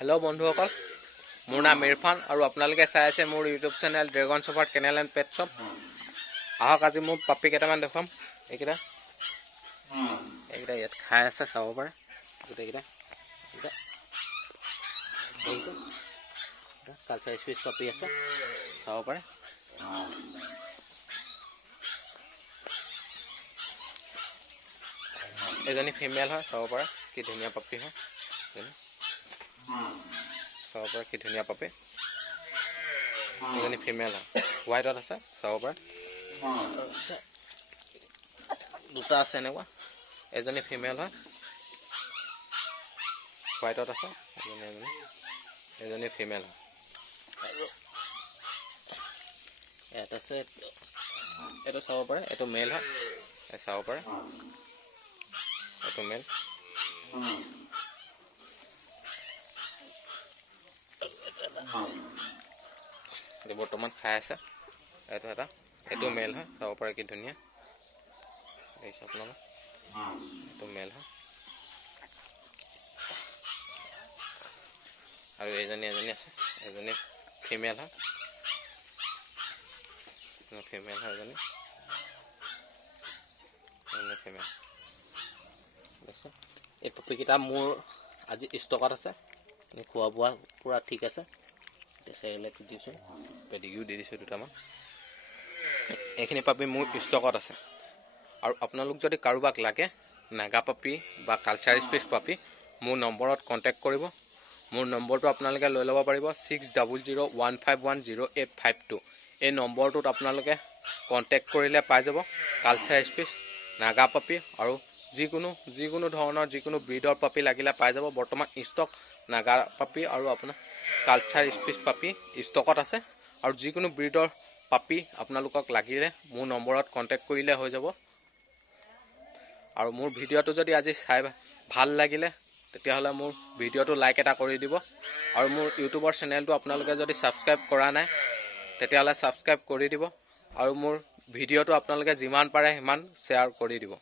hello बंधुসকল मोर नाम इरफान और आपनालोके चाइ आछे मोर YouTube channel dragon shopper kennel and pet shop आहक आज मोर पापी केटामान देखाम एकिटा यात खाइ आछे चाब पारे गोटेकिटा कालचार स्पेस पापी आछे चाब पारे एजनी फीमेल है चाब पारे कि धुनिया पापी है चाब पारे कि धुनिया पापी एजनी फीमेल है व्हाइटत आछे चाब पारे दुटा आछे एनेकुवा एजनी फीमेल है व्हाइटत आछे एजनी फीमेल है यात आछे एतो चाब पारे एतो मेल है चाब पारे एतो मेल बर्तमान खाइ आछे एतो मेल है चाब पारे कि धुनिया देখিছে আপোনালোকে एतो मेल है और एजनी आछे एजनी फीमेल है एजनी फीमेल देखिছে এই পপিকিটা মোৰ আজি ষ্টকত আছে খোৱা বোৱা পুৰা ঠিক আছে চেলেক দিছো পেডিগিউ দি দিছো দুটামান এইখিনি পাপি মোৰ ষ্টকত আছে আৰু আপোনালোক যদি কাৰোবাক লাগে নাগা পাপি বা কালচাৰ স্পেস পাপি মোৰ নম্বৰত কন্টাক্ট কৰিব মোৰ নম্বৰটো আপোনালোকে লৈ ল'ব পাৰিব 6001510852 এই নম্বৰটোত আপোনালোকে কন্টাক্ট কৰিলে পাই যাব কালচাৰ স্পেস নাগা পাপি আৰু যিকোনো ধৰণৰ যিকোনো ব্ৰিডৰ পাপি লাগিলে পাই যাব বৰ্তমান ষ্টক নাগা পাপি আৰু আপোনাৰ কালচাৰ স্পেস পাপি ষ্টকত আছে আৰু যিকোনো ব্ৰিডৰ পাপি আপোনালোকক লাগিলে মোৰ নম্বৰত কন্টাক্ট কৰিলে হৈ যাব আৰু মোৰ ভিডিওটো যদি আজি চাই ভাল লাগিলে তেতিয়া হলে মোৰ ভিডিওটো লাইক এটা কৰি দিব আৰু মোৰ ইউটিউবৰ চেনেলটো আপোনালোকে যদি সাবস্ক্ৰাইব কৰা নাই তেতিয়া হলে সাবস্ক্ৰাইব কৰি দিব আৰু মোৰ ভিডিওটো আপোনালোকে যিমান পাৰে সিমান শেয়াৰ কৰি দিব